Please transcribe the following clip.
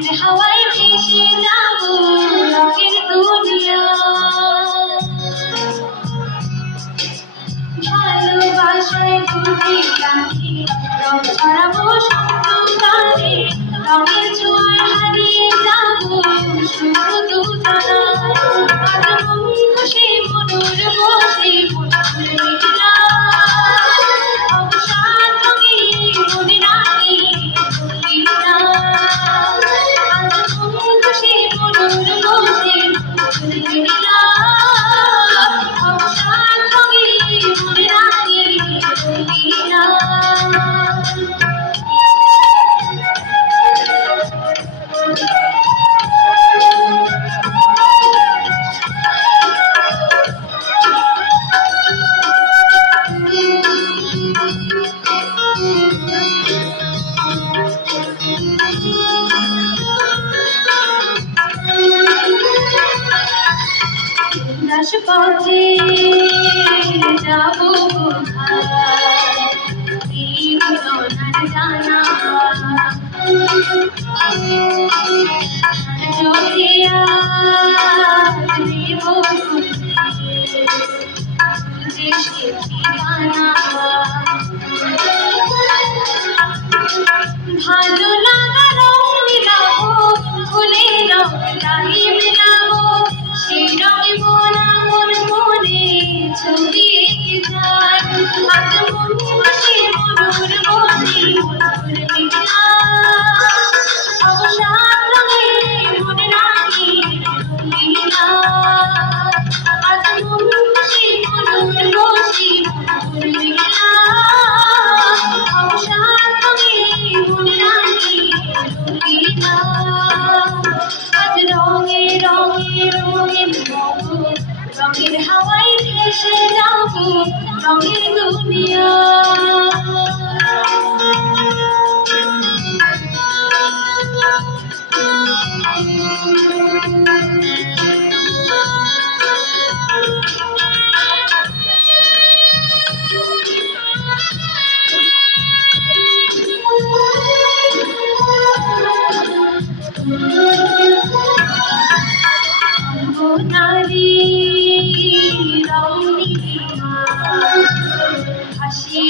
আজ হাওয়ায় ভেসে যাব রঙের দুনিয়া। ভালোবাসায় ডুবে কাঁদি রং ছড়াবো সপ্তকালে রঙের ছোঁয়ায় হারিয়ে যাব শুধু দুজনা। যদি আজ জীবন রঙের হাওয়ায় ভেসে যাব রঙের দুনিয়া।